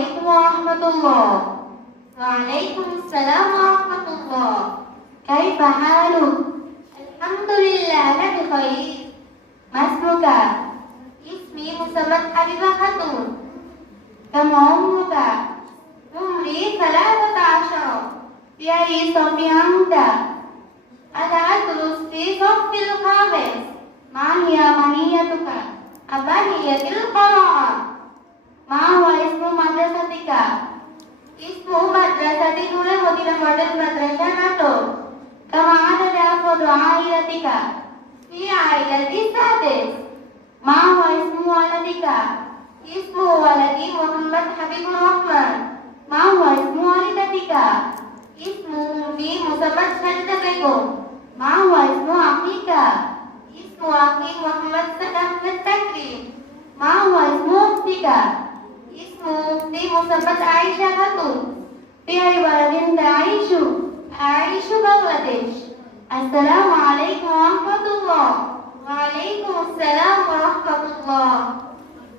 عليكم ورحمة الله. وعليكم السلام ورحمة الله. كيف حالك؟ الحمد لله أنا بخير. ما اسمك؟ اسمي مسمى حبيبة خاتون. كم عمرك؟ عمري 13. في أي صف أنت؟ أنا أدرس في صف الخامس. ما هي أمنيتك؟ أمنية القراءة. ما هو اسم مدرستك؟ اسم مدرسة نور المدينة موديل مدرسة ناتور. كم عدد أفراد عائلتك؟ في عائلتي 6. ما هو اسم والدك؟ اسم ولدي محمد حبيب الرحمن. ما هو اسم والدتك؟ اسم أمي مسمى سجدة بيغم. ما هو اسم أخيك؟ اسم أخي محمد سدام التكريم. ما هو اسم أختك؟ اسم أختي مسمى عائشة خاتون. في أي بلد تعيش؟ أعيش بنغلاديش. السلام عليكم ورحمة الله. وعليكم السلام ورحمة الله.